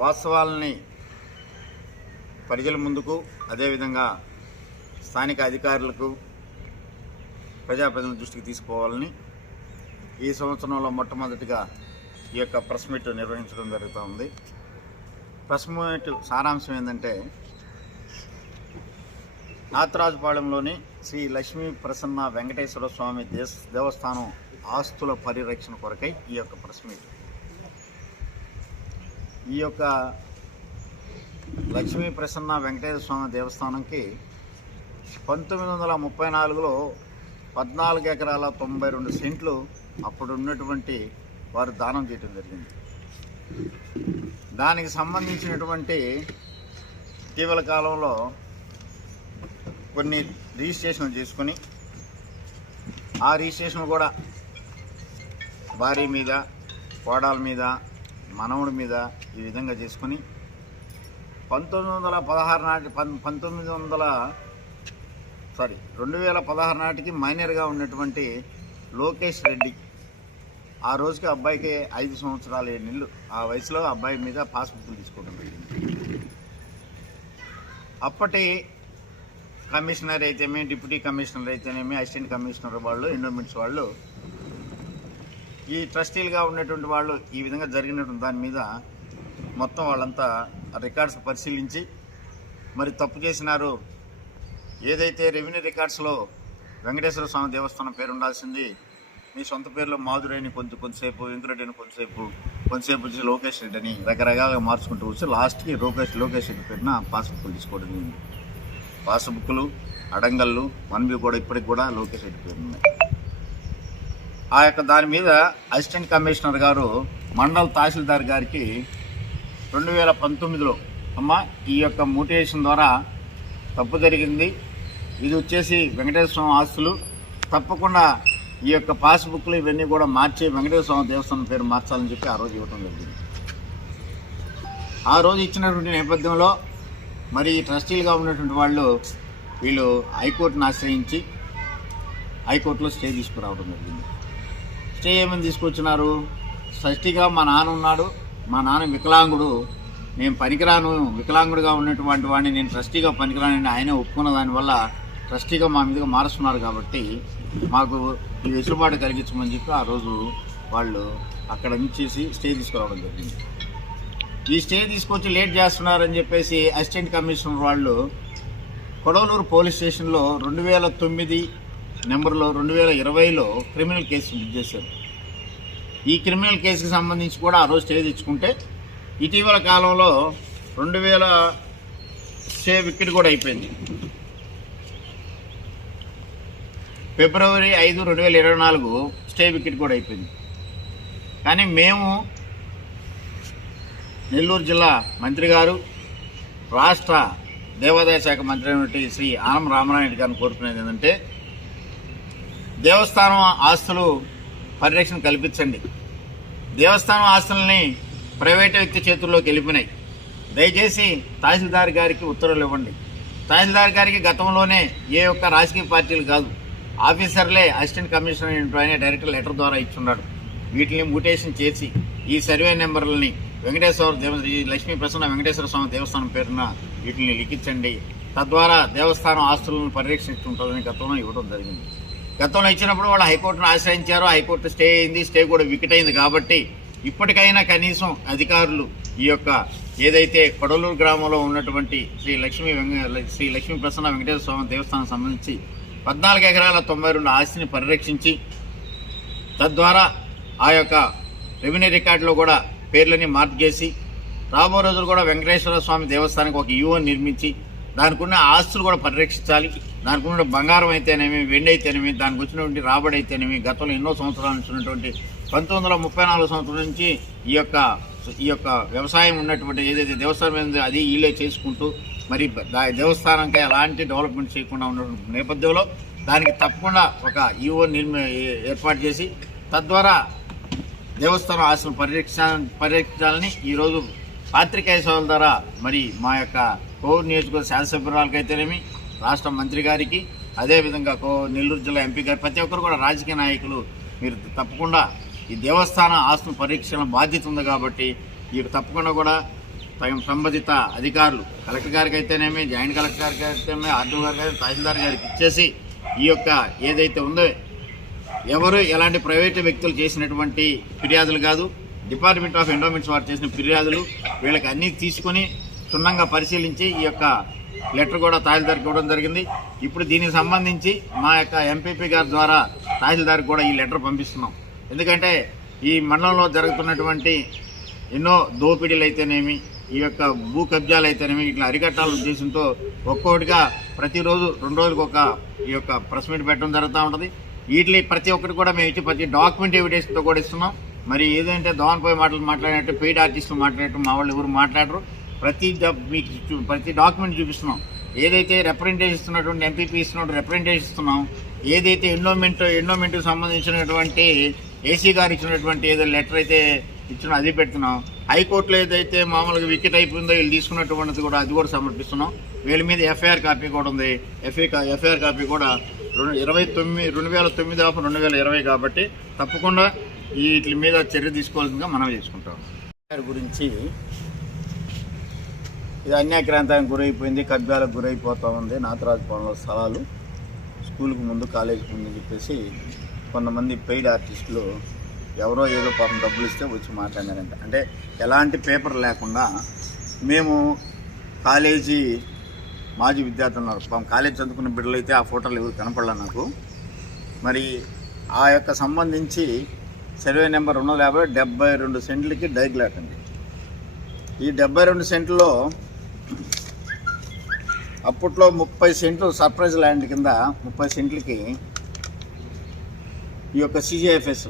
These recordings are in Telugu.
వాస్తవాలని ప్రజల ముందుకు అదేవిధంగా స్థానిక అధికారులకు ప్రజాప్రతినిధుల దృష్టికి తీసుకోవాలని ఈ సంవత్సరంలో మొట్టమొదటిగా ఈ యొక్క ప్రెస్ మీట్ నిర్వహించడం జరుగుతూ ఉంది. ప్రెస్ మీట్ సారాంశం ఏంటంటే నాతరాజుపాళెంలోని శ్రీ లక్ష్మీ ప్రసన్న వెంకటేశ్వర స్వామి దేశ దేవస్థానం ఆస్తుల పరిరక్షణ కొరకై ఈ యొక్క ప్రెస్ మీట్ ఈ యొక్క లక్ష్మీ ప్రసన్న వెంకటేశ్వర స్వామి దేవస్థానంకి పంతొమ్మిది వందల ముప్పై నాలుగులో పద్నాలుగు ఎకరాల తొంభై రెండు సెంట్లు అప్పుడు ఉన్నటువంటి వారు దానం చేయటం జరిగింది. దానికి సంబంధించినటువంటి ఇటీవల కాలంలో కొన్ని రిజిస్ట్రేషన్లు చేసుకుని ఆ రిజిస్ట్రేషన్ కూడా భారీ మీద కోడాల మీద మనవుడి మీద ఈ విధంగా చేసుకొని పంతొమ్మిది వందల పదహారు నాటి పం పంతొమ్మిది వందల సారీ రెండు వేల పదహారు నాటికి మైనర్గా ఉన్నటువంటి లోకేష్ రెడ్డి. ఆ రోజుకి అబ్బాయికి ఐదు సంవత్సరాలు ఏడు నెలలు. ఆ వయసులో అబ్బాయి మీద పాస్బుక్లు తీసుకోవడం జరిగింది. అప్పటి కమిషనర్ అయితేనేమి డిప్యూటీ కమిషనర్ అయితేనేమి అసిస్టెంట్ కమిషనర్ వాళ్ళు ఎండోమెంట్స్ వాళ్ళు ఈ ట్రస్టీలుగా ఉన్నటువంటి వాళ్ళు ఈ విధంగా జరిగినటువంటి దాని మీద మొత్తం వాళ్ళంతా రికార్డ్స్ పరిశీలించి మరి తప్పు చేసినారు. ఏదైతే రెవెన్యూ రికార్డ్స్లో వెంకటేశ్వర స్వామి దేవస్థానం పేరు ఉండాల్సింది మీ సొంత పేరులో మాధురేని కొంచెం కొంతసేపు వెంకటరెడ్డిని కొంతసేపు కొంతసేపు వచ్చి లోకేష్ రెడ్డి అని రకరకాలుగా మార్చుకుంటూ వచ్చి లాస్ట్కి లోకేష్ లోకేష్ రెడ్డి పేరున పాస్బుక్లు తీసుకోవడం జరిగింది. పాస్బుక్లు అడంగళ్ళు వన్బి కూడా ఇప్పటికి కూడా లోకేష్ రెడ్డి పేరు ఉన్నాయి. ఆ యొక్క దాని మీద అసిస్టెంట్ కమిషనర్ గారు మండల్ తహసీల్దార్ గారికి రెండు వేల పంతొమ్మిదిలో అమ్మ ఈ యొక్క మ్యూటేషన్ ద్వారా తప్పు జరిగింది. ఇది వచ్చేసి వెంకటేశ్వర స్వామి ఆస్తులు. తప్పకుండా ఈ యొక్క పాస్బుక్లు ఇవన్నీ కూడా మార్చి వెంకటేశ్వర స్వామి దేవస్థానం పేరు మార్చాలని చెప్పి ఆ రోజు ఇవ్వటం జరిగింది. ఆ రోజు ఇచ్చినటువంటి నేపథ్యంలో మరి ట్రస్టీలుగా ఉన్నటువంటి వాళ్ళు వీళ్ళు హైకోర్టును ఆశ్రయించి హైకోర్టులో స్టే తీసుకురావడం జరిగింది. స్టే ఏమని తీసుకొచ్చినారు? షష్టిగా మా నాన్న ఉన్నాడు. మా నాన్న వికలాంగుడు. నేను పనికిరాను. వికలాంగుడిగా ఉన్నటువంటి వాడిని నేను ట్రస్టీగా పనికిరానని ఆయనే ఒప్పుకున్న దానివల్ల ట్రస్టీగా మా మీదుగా మారుస్తున్నారు కాబట్టి మాకు ఈ వెసులుబాటు కలిగించమని చెప్పి ఆ రోజు వాళ్ళు అక్కడ నుంచేసి స్టే తీసుకురావడం జరిగింది. ఈ స్టే తీసుకొచ్చి లేట్ చేస్తున్నారని చెప్పేసి అసిస్టెంట్ కమిషనర్ వాళ్ళు కొడవలూరు పోలీస్ స్టేషన్లో రెండు వేల తొమ్మిది నెంబర్లో రెండు వేల ఇరవైలో క్రిమినల్ కేసు బుక్ చేశారు. ఈ క్రిమినల్ కేసుకి సంబంధించి కూడా ఆ రోజు స్టే తెచ్చుకుంటే ఇటీవల కాలంలో రెండు వేల స్టే వికెట్ కూడా అయిపోయింది. ఫిబ్రవరి ఐదు రెండు వేల ఇరవై నాలుగు స్టే వికెట్ కూడా అయిపోయింది. కానీ మేము నెల్లూరు జిల్లా మంత్రి గారు రాష్ట్ర దేవాదాయ శాఖ మంత్రి అయినటువంటి శ్రీ ఆనం రామనాయుడు గారిని కోరుకునేది ఏంటంటే దేవస్థానం ఆస్తులు పరిరక్షణ కల్పించండి. దేవస్థానం ఆస్తుల్ని ప్రైవేట్ వ్యక్తి చేతుల్లోకి వెళ్ళిపోయినాయి. దయచేసి తహసీల్దార్ గారికి ఉత్తర్వులు ఇవ్వండి. తహసీల్దార్ గారికి గతంలోనే ఏ ఒక్క రాజకీయ పార్టీలు కాదు ఆఫీసర్లే అసిస్టెంట్ కమిషనర్ అయిన డైరెక్టర్ లెటర్ ద్వారా ఇచ్చున్నాడు. వీటిని మ్యూటేషన్ చేసి ఈ సర్వే నెంబర్లని వెంకటేశ్వర దేవ లక్ష్మీ ప్రసన్న వెంకటేశ్వర స్వామి దేవస్థానం పేరున వీటిని లిఖించండి. తద్వారా దేవస్థానం ఆస్తులను పరిరక్షించుంటుందని గతంలో ఇవ్వడం జరిగింది. గతంలో ఇచ్చినప్పుడు వాళ్ళు హైకోర్టును ఆశ్రయించారు హైకోర్టు స్టే అయింది స్టే కూడా వికెట్ అయింది కాబట్టి ఇప్పటికైనా కనీసం అధికారులు ఈ యొక్క ఏదైతే కొడలూరు గ్రామంలో ఉన్నటువంటి శ్రీ లక్ష్మీ వెంక శ్రీ లక్ష్మీ ప్రసన్న వెంకటేశ్వర స్వామి దేవస్థానం సంబంధించి పద్నాలుగు ఎకరాల తొంభై రెండు ఆస్తిని పరిరక్షించి తద్వారా ఆ యొక్క రెవెన్యూ రికార్డులో కూడా పేర్లని మార్క్ చేసి రాబో రోజులు కూడా వెంకటేశ్వర స్వామి దేవస్థానానికి ఒక యువ నిర్మించి దానికి ఉన్న ఆస్తులు కూడా పరిరక్షించాలి. దానికి ఉన్న బంగారం అయితేనేమి వెండి అయితేనేమి దానికి వచ్చినటువంటి రాబడి అయితేనేమి గతంలో ఎన్నో సంవత్సరాల నుంచి ఉన్నటువంటి పంతొమ్మిది వందల ముప్పై నాలుగు సంవత్సరం నుంచి ఈ యొక్క ఈ యొక్క వ్యవసాయం ఉన్నటువంటి ఏదైతే దేవస్థానం ఉందో అది వీళ్ళే చేసుకుంటూ మరి దా- దేవస్థానంకి ఎలాంటి డెవలప్మెంట్ చేయకుండా ఉన్నటువంటి నేపథ్యంలో దానికి తప్పకుండా ఒక ఈవో నిర్మి ఏర్పాటు చేసి తద్వారా దేవస్థానం ఆస్తులు పరిరక్ష పరిరక్షించాలని ఈరోజు పాత్రికేయ సోదరుల ద్వారా మరి మా యొక్క కోవూరు నియోజకవర్గ శాసనసభ్యురాలకైతేనేమి రాష్ట్ర మంత్రి గారికి అదేవిధంగా కో నెల్లూరు జిల్లా ఎంపీ గారు ప్రతి ఒక్కరు కూడా రాజకీయ నాయకులు మీరు తప్పకుండా ఈ దేవస్థాన ఆస్తుల పరీక్షల బాధ్యత ఉంది కాబట్టి మీరు తప్పకుండా కూడా తగిన సంబంధిత అధికారులు కలెక్టర్ గారికి అయితేనేమి జాయింట్ కలెక్టర్ గారికి అయితేనేమి ఆర్డీఓ గారికి అయితే తహసీల్దార్ గారికి ఇచ్చేసి ఈ యొక్క ఏదైతే ఉందో ఎవరు ఎలాంటి ప్రైవేటు వ్యక్తులు చేసినటువంటి ఫిర్యాదులు కాదు. డిపార్ట్మెంట్ ఆఫ్ ఎండోమెంట్స్ వారు చేసిన ఫిర్యాదులు వీళ్ళకి అన్నీ తీసుకొని క్షుణ్ణంగా పరిశీలించి ఈ యొక్క లెటర్ కూడా తహసీల్దార్కి ఇవ్వడం జరిగింది. ఇప్పుడు దీనికి సంబంధించి మా యొక్క ఎంపీపీ గారి ద్వారా తహసీల్దార్కి కూడా ఈ లెటర్ పంపిస్తున్నాం. ఎందుకంటే ఈ మండలంలో జరుగుతున్నటువంటి ఎన్నో దోపిడీలు అయితేనేమి ఈ యొక్క భూ కబ్జాలు అయితేనేమి ఇట్లా అరికట్టాల ఉద్దేశంతో ఒక్కొక్కటిగా ప్రతిరోజు రెండు రోజులకు ఒక ఈ యొక్క ప్రెస్ మీట్ పెట్టడం జరుగుతూ ఉంటుంది. వీటిని ప్రతి ఒక్కటి కూడా మేము ఇచ్చి ప్రతి డాక్యుమెంట్ ఎవిడెన్స్తో కూడా ఇస్తున్నాం. మరి ఏదంటే దోవన్పోయి మాటలు మాట్లాడినట్టు పెయిడ్ ఆర్టిస్టులు మాట్లాడినట్టు మా వాళ్ళు ఎవరు మాట్లాడరు. ప్రతి మీకు చూ- ప్రతి డాక్యుమెంట్ చూపిస్తున్నాం. ఏదైతే రిప్రజెంటేషన్ ఇస్తున్నటువంటి ఎంపీపీ ఇస్తున్నట్టు రిప్రజెంటేషన్ ఇస్తున్నాం ఏదైతే ఎండోమెంట్ ఎండోమెంట్కి సంబంధించినటువంటి ఏసీ గారు ఇచ్చినటువంటి ఏదో లెటర్ అయితే ఇచ్చిన అది పెడుతున్నాం. హైకోర్టులో ఏదైతే మామూలుగా వికెట్ అయిపోయిందో వీళ్ళు తీసుకున్నటువంటిది కూడా అది కూడా సమర్పిస్తున్నాం. వీళ్ళ మీద ఎఫ్ఐఆర్ కాపీ కూడా ఉంది. ఎఫ్ఐ ఎఫ్ఐఆర్ కాపీ కూడా రెండు ఇరవై తొమ్మిది రెండు వేల తొమ్మిది ఆఫ్ రెండు వేల ఇరవై కాబట్టి తప్పకుండా వీటి మీద చర్య తీసుకోవాల్సిందిగా మనం చేసుకుంటాం. గురించి ఇది అన్యాక్రాంతానికి గురైపోయింది కబ్జాలకు గురైపోతూ ఉంది నాతరాజు పొలంలో స్థలాలు స్కూల్కి ముందు కాలేజీకి ముందు చెప్పేసి కొంతమంది పెయిడ్ ఆర్టిస్టులు ఎవరో ఏదో పాపం డబ్బులు ఇస్తే వచ్చి మాట్లాడారంట అంటే ఎలాంటి పేపర్ లేకుండా మేము కాలేజీ మాజీ విద్యార్థులు ఉన్నారు. పాపం కాలేజ్ చదువుకున్న బిడ్డలు అయితే ఆ ఫోటోలు ఎవరు కనపడలే నాకు. మరి ఆ యొక్క సంబంధించి సర్వే నెంబర్ రెండు వందల యాభై డెబ్బై రెండు సెంట్లకి డైగ్లాట్ అండి. ఈ డెబ్బై రెండు సెంట్లో అప్పట్లో ముప్పై సెంట్లు సర్ప్రైజ్ ల్యాండ్ కింద ముప్పై సెంట్లకి ఈ యొక్క సిజిఎఫ్ఎస్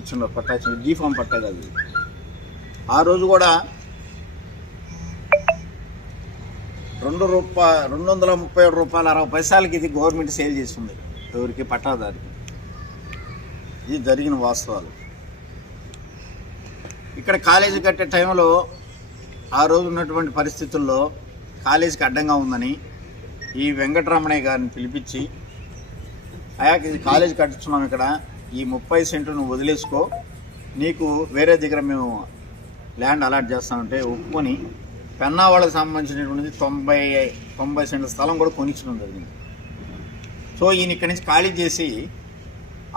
ఇచ్చిన పట్టా జీ జీఫామ్ పట్టా అది. ఆ రోజు కూడా రెండు రూపా రెండు వందల ముప్పై ఏడు రూపాయల అరవై పైసలకి ఇది గవర్నమెంట్ సేల్ చేస్తుంది ఎవరికి పట్టాదారికి. ఇది జరిగిన వాస్తవాలు. ఇక్కడ కాలేజీ కట్టే టైంలో ఆ రోజు ఉన్నటువంటి పరిస్థితుల్లో కాలేజీకి అడ్డంగా ఉందని ఈ వెంకటరమణయ్య గారిని పిలిపించి అయ్యా ఇది కాలేజీ కట్టించున్నాం ఇక్కడ. ఈ ముప్పై సెంట్లు నువ్వు వదిలేసుకో. నీకు వేరే దగ్గర మేము ల్యాండ్ అలాట్ చేస్తామంటే ఒప్పుకొని పెన్నా వాళ్ళకి సంబంధించినటువంటిది తొంభై తొంభై సెంట్ల స్థలం కూడా కొనిచ్చడం జరిగింది. సో ఈయన ఇక్కడి నుంచి ఖాళీ చేసి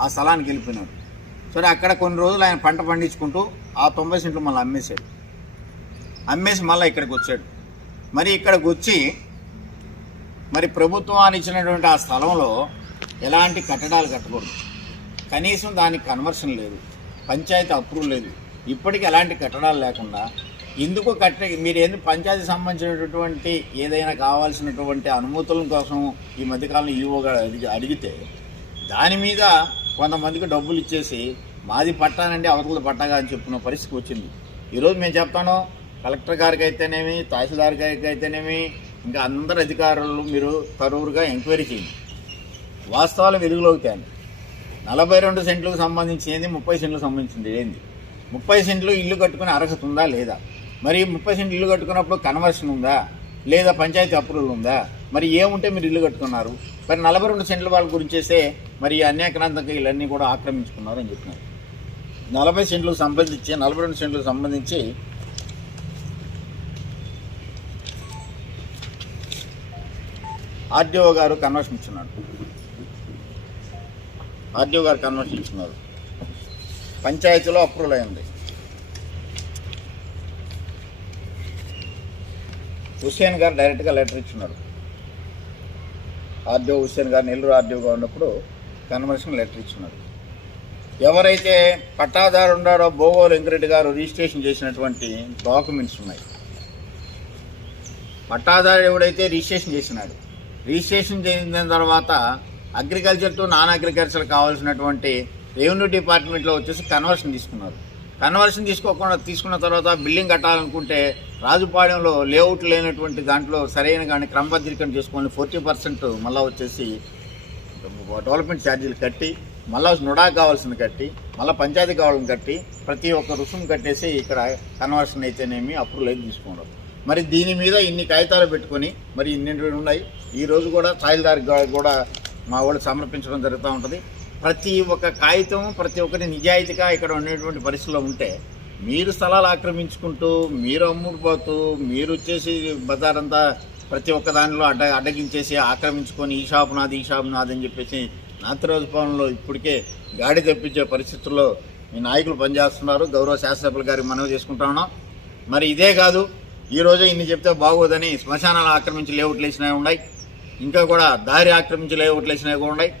ఆ స్థలానికి వెళ్ళిపోయినాడు సరే అక్కడ కొన్ని రోజులు ఆయన పంట పండించుకుంటూ ఆ తొంభై సెంట్లు మళ్ళీ అమ్మేశాడు. అమ్మేసి మళ్ళీ ఇక్కడికి వచ్చాడు. మరి ఇక్కడికి వచ్చి మరి ప్రభుత్వాన్ని ఇచ్చినటువంటి ఆ స్థలంలో ఎలాంటి కట్టడాలు కట్టకూడదు. కనీసం దానికి కన్వర్షన్ లేదు. పంచాయతీ అప్రూవ్ లేదు. ఇప్పటికీ ఎలాంటి కట్టడాలు లేకుండా ఎందుకు కట్ట మీరు ఏంది పంచాయతీ సంబంధించినటువంటి ఏదైనా కావాల్సినటువంటి అనుమతుల కోసం ఈ మధ్యకాలంలో ఈవోగా అడిగి అడిగితే దాని మీద కొంతమందికి డబ్బులు ఇచ్చేసి మాది పట్టానండి అవతల పట్టాగా అని చెప్పిన పరిస్థితి వచ్చింది. ఈరోజు మేము చెప్తాను కలెక్టర్ గారికి అయితేనేమి తహసీల్దార్ గారికి అయితేనేమి ఇంకా అందరు అధికారులు మీరు తరువురుగా ఎంక్వైరీ చేయండి. వాస్తవాలు వెలుగులోకి తేండి. నలభై రెండు సెంట్లకు సంబంధించి ఏంది ముప్పై సెంట్లకు సంబంధించింది ఏంది? ముప్పై సెంట్లు ఇల్లు కట్టుకునే అర్హత ఉందా లేదా? మరి ముప్పై సెంట్లు ఇల్లు కట్టుకున్నప్పుడు కన్వర్షన్ ఉందా? లేదా పంచాయతీ అప్రూవల్ ఉందా? మరి ఏముంటే మీరు ఇల్లు కట్టుకున్నారు? మరి నలభై రెండు సెంట్ల వాళ్ళ గురించి చేస్తే మరి అన్యాక్రాంతంగా ఇళ్ళన్నీ కూడా ఆక్రమించుకున్నారు అని చెప్తున్నారు నలభై సెంట్లకు సంబంధించి నలభై రెండు సెంట్లకు సంబంధించి ఆర్డీఓ గారు కన్వర్షన్ ఇచ్చున్నాడు ఆర్డీఓ గారు కన్వర్షన్ ఇచ్చున్నారు పంచాయతీలో అప్రూవల్ అయింది. హుస్సేన్ గారు డైరెక్ట్గా లెటర్ ఇచ్చినాడు ఆర్డీఓ హుస్సేన్ గారు నెల్లూరు ఆర్డీఓగా ఉన్నప్పుడు కన్వర్షన్ లెటర్ ఇచ్చినాడు ఎవరైతే పట్టాదారు ఉన్నారో బోగోలు వెంకరెడ్డి గారు రిజిస్ట్రేషన్ చేసినటువంటి డాక్యుమెంట్స్ ఉన్నాయి. పట్టాదారు ఎవడైతే రిజిస్ట్రేషన్ చేసినాడు రిజిస్ట్రేషన్ చేసిన తర్వాత అగ్రికల్చర్తో నాన్ అగ్రికల్చర్ కావాల్సినటువంటి రెవెన్యూ డిపార్ట్మెంట్లో వచ్చేసి కన్వర్షన్ తీసుకున్నారు. కన్వర్షన్ తీసుకోకుండా తీసుకున్న తర్వాత బిల్డింగ్ కట్టాలనుకుంటే రాజుపాడెంలో లేఅవుట్ లేనటువంటి దాంట్లో సరైన కానీ క్రమబద్ధీకరణ చేసుకొని ఫోర్టీ పర్సెంట్ మళ్ళీ వచ్చేసి డెవలప్మెంట్ ఛార్జీలు కట్టి మళ్ళీ నుడా కావాల్సింది కట్టి మళ్ళీ పంచాయతీ కావాలని కట్టి ప్రతి ఒక్క రుసుము కట్టేసి ఇక్కడ కన్వర్షన్ అయితేనేమి అప్రూవల్ అయితే తీసుకోవడం. మరి దీని మీద ఇన్ని కాగితాలు పెట్టుకొని మరి ఇన్ని ఉన్నాయి. ఈ రోజు కూడా తహసీల్దార్ కూడా మా వాళ్ళు సమర్పించడం జరుగుతూ ఉంటుంది. ప్రతి ఒక్క కాగితం ప్రతి ఒక్కరి నిజాయితీగా ఇక్కడ ఉండేటువంటి పరిస్థితిలో ఉంటే మీరు స్థలాలు ఆక్రమించుకుంటూ మీరు అమ్ముకుపోతూ మీరు వచ్చేసి బజార్ అంతా ప్రతి ఒక్క దానిలో అడ్డ అడ్డగించేసి ఆక్రమించుకొని ఈ షాపు నాది ఈ షాపు నాది అని చెప్పేసి నాతిరోజు భవన్లో ఇప్పటికే గాడి తెప్పించే పరిస్థితుల్లో మీ నాయకులు పనిచేస్తున్నారు. గౌరవ శాసనసభ్యులు గారికి మనవి చేసుకుంటా ఉన్నాం. మరి ఇదే కాదు ఈ ఇన్ని చెప్తే బాగోదని శ్మశానాలు ఆక్రమించి లేఅవుట్లు వేసినవి ఉన్నాయి. ఇంకా కూడా దారి ఆక్రమించి లేఅవుట్లు వేసినవి కూడా ఉన్నాయి.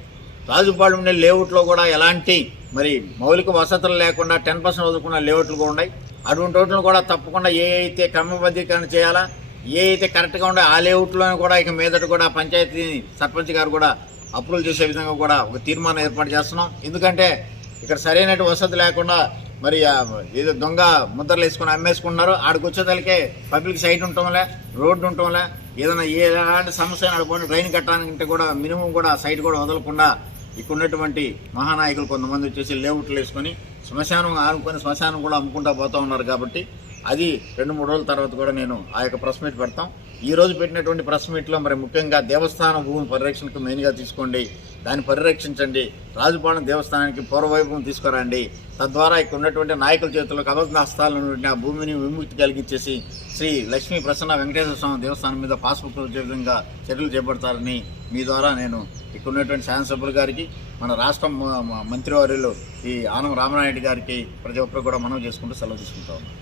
రాజుపాడు ఉండే లేఅవుట్లో కూడా ఎలాంటి మరి మౌలిక వసతులు లేకుండా టెన్ పర్సెంట్ వదులుకున్న లేఅవుట్లు కూడా ఉన్నాయి. అటువంటి వాటిని కూడా తప్పకుండా ఏ అయితే క్రమబద్ధీకరణ చేయాలా ఏ అయితే కరెక్ట్గా ఉండే ఆ లేఅవుట్లోనే కూడా ఇక మీదట కూడా పంచాయతీ సర్పంచ్ గారు కూడా అప్రూవల్ చేసే విధంగా కూడా ఒక తీర్మానం ఏర్పాటు చేస్తున్నాం. ఎందుకంటే ఇక్కడ సరైన వసతి లేకుండా మరి ఏదో దొంగ ముద్రలు వేసుకుని అమ్మేసుకున్నారు ఆడికి వచ్చేదానికే పబ్లిక్ సైట్ ఉండటంలే రోడ్డు ఉండటంలే ఏదైనా ఏ ఎలాంటి సమస్య ఆడుకొని ట్రైన్ కట్టడానికి కూడా మినిమం కూడా సైట్ కూడా వదలకుండా ఇక్కడున్నటువంటి మహానాయకులు కొంతమంది వచ్చేసి లేఅవుట్లు వేసుకొని శ్మశానం ఆనుకొని శ్మశానం కూడా అమ్ముకుంటా పోతా ఉన్నారు కాబట్టి అది రెండు మూడు రోజుల తర్వాత కూడా నేను ఆ యొక్క ప్రెస్ మీట్ పెడతాం. ఈ రోజు పెట్టినటువంటి ప్రెస్ మీట్లో మరి ముఖ్యంగా దేవస్థానం భూమి పరిరక్షణకు మెయిన్గా తీసుకోండి. దాన్ని పరిరక్షించండి. రాజుపాలెం దేవస్థానానికి పూర్వవైభవం తీసుకురండి. తద్వారా ఇక్కడ ఉన్నటువంటి నాయకుల చేతుల్లో కబద్ధ హస్తాలను ఉన్నటువంటి ఆ భూమిని విముక్తి కలిగించేసి శ్రీ లక్ష్మీ ప్రసన్న వెంకటేశ్వర స్వామి దేవస్థానం మీద పాస్బుక్ వచ్చే విధంగా చర్యలు చేపడతారని మీ ద్వారా నేను ఇక్కడ ఉన్నటువంటి శాసనసభ్యులు గారికి మన రాష్ట్ర మంత్రివర్యులు ఈ ఆనం రామనాయుడు గారికి ప్రతి ఒక్కరు కూడా మనం చేసుకుంటూ సెలవు తీసుకుంటా ఉన్నాం.